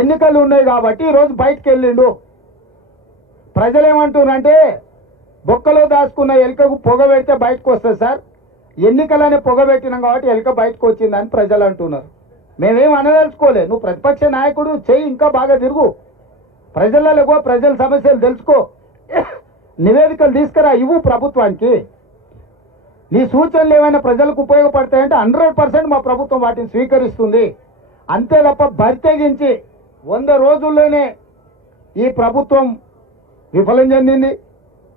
ఎన్నికలు ఉన్నాయి కాబట్టి ఈరోజు బయటకు వెళ్ళిండు. ప్రజలు ఏమంటున్నారంటే బొక్కలో దాచుకున్న ఎలుకకు పొగ పెడితే బయటకు వస్తుంది సార్, ఎన్నికలనే పొగ పెట్టినాం కాబట్టి ఎలుక బయటకు వచ్చిందని ప్రజలు అంటున్నారు. మేమేం అనదలుచుకోలే, నువ్వు ప్రతిపక్ష నాయకుడు చెయ్యి, ఇంకా బాగా తిరుగు, ప్రజలలో ప్రజల సమస్యలు తెలుసుకో, నివేదికలు తీసుకురా, ఇవ్వు ప్రభుత్వానికి. నీ సూచనలు ఏమైనా ప్రజలకు ఉపయోగపడతాయంటే 100% మా ప్రభుత్వం వాటిని స్వీకరిస్తుంది. అంతే తప్ప బరితెగించి 100 రోజుల్లోనే ఈ ప్రభుత్వం విఫలం చెందింది,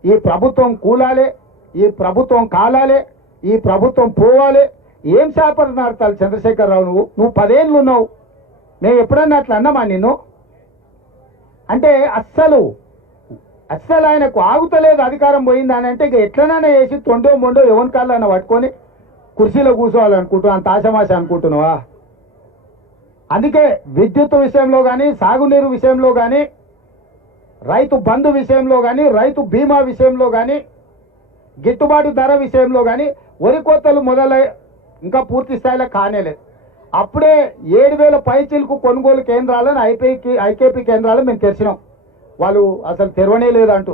ఈ ప్రభుత్వం కూలాలే, ఈ ప్రభుత్వం కాలాలే, ఈ ప్రభుత్వం పోవాలి, ఏం శాపలు నడతారు చంద్రశేఖరరావు? నువ్వు 10 ఏళ్ళు ఉన్నావు, మేము ఎప్పుడన్నా అట్లా అన్నామా నిన్ను? అంటే అస్సలు ఆయనకు ఆగుతలేదు, అధికారం పోయింది అని అంటే ఇక ఎట్లనైనా వేసి తొండో మొండో ఎవరి కాళ్ళైనా పట్టుకొని కుర్చీలో కూర్చోవాలనుకుంటున్నావు, అంత ఆశమాశ అనుకుంటున్నావా? అందుకే విద్యుత్ విషయంలో కానీ, సాగునీరు విషయంలో కానీ, రైతు బంధు విషయంలో కానీ, రైతు బీమా విషయంలో కానీ, గిట్టుబాటు ధర విషయంలో కానీ వరి కోతలు మొదలై ఇంకా పూర్తి స్థాయిలో కానేలేదు. అప్పుడే 7,000 పైచీలకు కొనుగోలు కేంద్రాలను ఐకేపీ కేంద్రాలు మేము తెరిచినాం, వాళ్ళు అసలు తెరవనే లేదంటూ.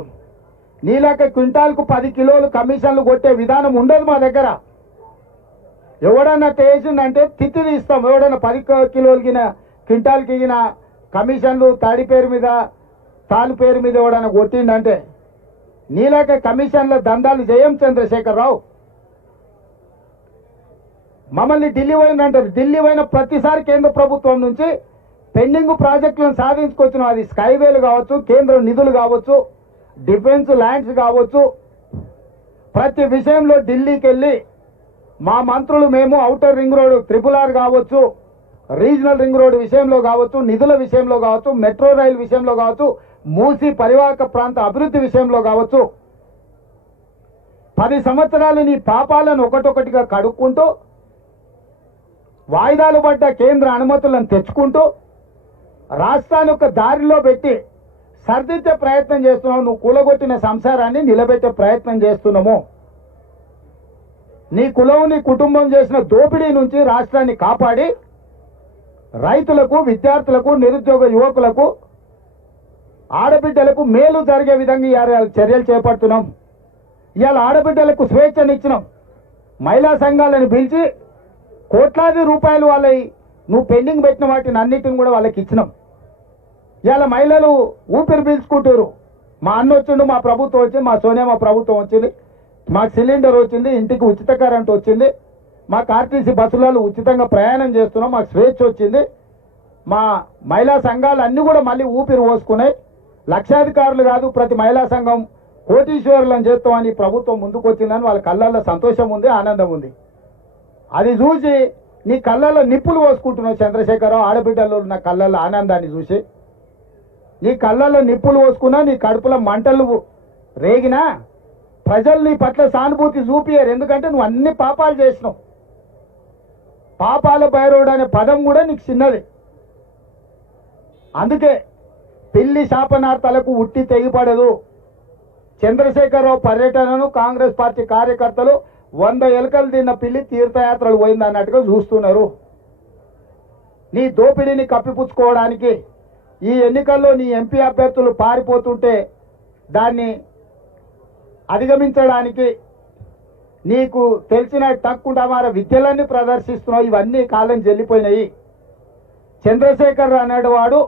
నీలాక క్వింటాల్కు 10 కిలోలు కమిషన్లు కొట్టే విధానం ఉండదు మా దగ్గర. ఎవడన్నా చేసిందంటే తిత్తి తీస్తాం. ఎవడన్నా 10 కిలోలు గిన క్వింటాల్కి గిన కమిషన్లు తాడి పేరు మీద తాలు పేరు మీద ఎవడన్నా కొట్టిండంటే నీలాక కమిషన్ల దందాలు చేయం చంద్రశేఖరరావు. మమ్మల్ని ఢిల్లీ పోయిందంటారు, ఢిల్లీ పోయిన ప్రతిసారి కేంద్ర ప్రభుత్వం నుంచి పెండింగ్ ప్రాజెక్టులను సాధించుకొచ్చినాం. అది స్కైవేలు కావచ్చు, కేంద్ర నిధులు కావచ్చు, డిఫెన్స్ ల్యాండ్స్ కావచ్చు, ప్రతి విషయంలో ఢిల్లీకి వెళ్ళి మా మంత్రులు మేము ఔటర్ రింగ్ రోడ్ RRR కావచ్చు, రీజనల్ రింగ్ రోడ్ విషయంలో కావచ్చు, నిధుల విషయంలో కావచ్చు, మెట్రో రైలు విషయంలో కావచ్చు, మూసీ పరివాహక ప్రాంత అభివృద్ధి విషయంలో కావచ్చు, 10 సంవత్సరాలు నీ పాపాలను ఒకటొకటిగా కడుక్కుంటూ వాయిదాలు పడ్డ కేంద్ర అనుమతులను తెచ్చుకుంటూ రాష్ట్రాన్ని ఒక దారిలో పెట్టి సర్దించే ప్రయత్నం చేస్తున్నావు. నువ్వు కూలగొట్టిన సంసారాన్ని నిలబెట్టే ప్రయత్నం చేస్తున్నాము. నీ కులం, నీ కుటుంబం చేసిన దోపిడీ నుంచి రాష్ట్రాన్ని కాపాడి రైతులకు, విద్యార్థులకు, నిరుద్యోగ యువకులకు, ఆడబిడ్డలకు మేలు జరిగే విధంగా చర్యలు చేపడుతున్నాం. ఇవాళ ఆడబిడ్డలకు స్వేచ్ఛనిచ్చినాం. మహిళా సంఘాలను పిలిచి కోట్లాది రూపాయలు వాళ్ళవి నువ్వు పెండింగ్ పెట్టిన వాటిని అన్నిటిని కూడా వాళ్ళకి ఇచ్చినాం. ఇవాళ మహిళలు ఊపిరి పీల్చుకుంటారు. మా అన్న వచ్చిండు, మా ప్రభుత్వం వచ్చింది, మా సోనియా మా ప్రభుత్వం వచ్చింది, మాకు సిలిండర్ వచ్చింది, ఇంటికి ఉచిత కరెంట్ వచ్చింది, మాకు ఆర్టీసీ బస్సులలో ఉచితంగా ప్రయాణం చేస్తున్నాం, మాకు స్వేచ్ఛ వచ్చింది. మా మహిళా సంఘాలు అన్నీ కూడా మళ్ళీ ఊపిరి పోసుకున్నాయి. లక్షాధికారులు కాదు, ప్రతి మహిళా సంఘం కోటీశ్వరులను చేస్తామని ప్రభుత్వం ముందుకు వచ్చిందని వాళ్ళ కళ్ళల్లో సంతోషం ఉంది, ఆనందం ఉంది. అది చూసి నీ కళ్ళల్లో నిప్పులు పోసుకుంటున్నావు చంద్రశేఖరరావు. ఆడబిడ్డలు నా కళ్ళల్లో ఆనందాన్ని చూసి నీ కళ్ళల్లో నిప్పులు పోసుకున్నా, నీ కడుపులో మంటలు రేగినా ప్రజలు నీ పట్ల సానుభూతి చూపియరు. ఎందుకంటే నువ్వు అన్ని పాపాలు చేసినావు. పాపాల భైరవుడు అనే పదం కూడా నీకు చిన్నది. అందుకే పిల్లి శాపనార్థాలకు ఉట్టి తెగిపడదు. చంద్రశేఖరరావు పర్యటనను కాంగ్రెస్ పార్టీ కార్యకర్తలు 100 ఎలుకలు తిన్న పిల్లి తీర్థయాత్రలు పోయింది అన్నట్టుగా చూస్తున్నారు. నీ దోపిడీని కప్పిపుచ్చుకోవడానికి ఈ ఎన్నికల్లో నీ ఎంపీ అభ్యర్థులు పారిపోతుంటే దాన్ని అధిగమించడానికి నీకు తెలిసిన టక్కుటమార విద్యలన్నీ ప్రదర్శిస్తున్నావు. ఇవన్నీ కాలం చెల్లిపోయినాయి. చంద్రశేఖర్ అనేడు వాడు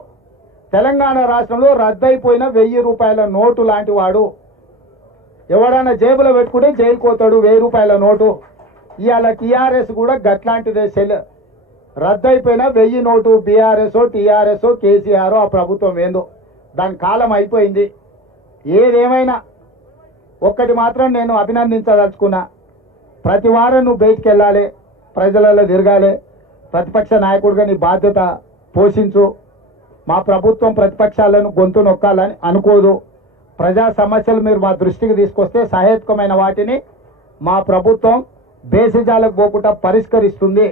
తెలంగాణ రాష్ట్రంలో రద్దయిపోయిన 1000 రూపాయల నోటు లాంటి వాడు. ఎవడన్నా జేబులో పెట్టుకుంటే జైలుకు పోతాడు 1000 రూపాయల నోటు. ఇవాళ టీఆర్ఎస్ కూడా గట్లాంటిదే. రద్దయిపోయిన 1000 నోటు బీఆర్ఎస్, టీఆర్ఎస్, కేసీఆర్, ఆ ప్రభుత్వం ఏందో దాని కాలం అయిపోయింది. ఏదేమైనా ఒక్కటి మాత్రం నేను అభినందించదలుచుకున్నా. ప్రతి వారం నువ్వు బయటికి వెళ్ళాలి, ప్రజలలో తిరగాలి, ప్రతిపక్ష నాయకుడిగా నీ బాధ్యత పోషించు. మా ప్రభుత్వం ప్రతిపక్షాలను గొంతు నొక్కాలని అనుకోదు. ప్రజా సమస్యలు మీరు మా దృష్టికి తీసుకొస్తే సహేతుకమైన వాటిని మా ప్రభుత్వం బేసిజాలకు పోకుండా పరిష్కరిస్తుంది.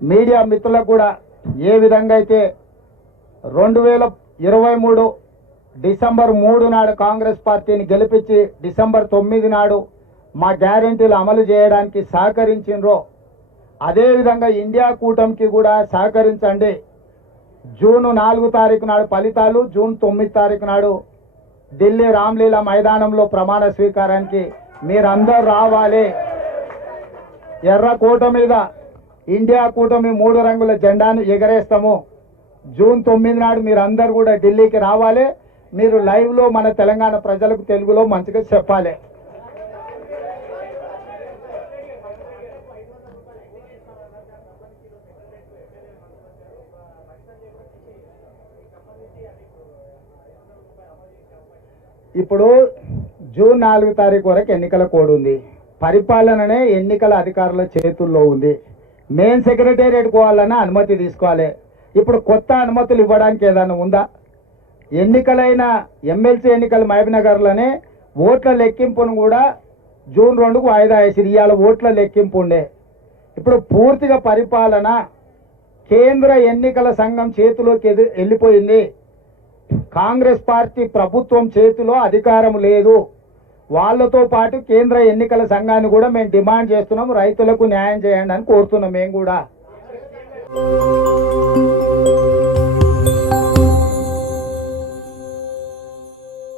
మీడియా మిత్రులకు కూడా ఏ విధంగా అయితే 2023 డిసెంబర్ 3 నాడు కాంగ్రెస్ పార్టీని గెలిపించి డిసెంబర్ 9 నాడు మా గ్యారెంటీలు అమలు చేయడానికి సహకరించినరో అదేవిధంగా ఇండియా కూటమికి కూడా సహకరించండి. జూన్ 4 తారీఖు నాడు ఫలితాలు, జూన్ 9 తారీఖు నాడు ఢిల్లీ రామ్లీలా మైదానంలో ప్రమాణ స్వీకారానికి మీరందరూ రావాలి. ఎర్ర కోట మీద ఇండియా కూటమి 3 రంగుల జెండాను ఎగరేస్తాము. జూన్ 9 నాడు మీరందరూ కూడా ఢిల్లీకి రావాలి. మీరు లైవ్లో మన తెలంగాణ ప్రజలకు తెలుగులో మంచిగా చెప్పాలి. ఇప్పుడు జూన్ 4 తారీఖు వరకు ఎన్నికల కోడ్ ఉంది. పరిపాలననే ఎన్నికల అధికారుల చేతుల్లో ఉంది. మెయిన్ సెక్రటేరియట్ పోవాలన్నా అనుమతి తీసుకోవాలి. ఇప్పుడు కొత్త అనుమతులు ఇవ్వడానికి ఏదైనా ఉందా? ఎన్నికలైన ఎమ్మెల్సీ ఎన్నికల మహబూబ్నగర్లోనే ఓట్ల లెక్కింపును కూడా జూన్ 2కు వాయిదా వేసి ఇవాళ ఓట్ల లెక్కింపు ఉండే. ఇప్పుడు పూర్తిగా పరిపాలన కేంద్ర ఎన్నికల సంఘం చేతిలోకి వెళ్ళిపోయింది. కాంగ్రెస్ పార్టీ ప్రభుత్వం చేతిలో అధికారం లేదు. వాళ్ళతో పాటు కేంద్ర ఎన్నికల సంఘాన్ని కూడా మేము డిమాండ్ చేస్తున్నాం, రైతులకు న్యాయం చేయండి అని కోరుతున్నాం. మేము కూడా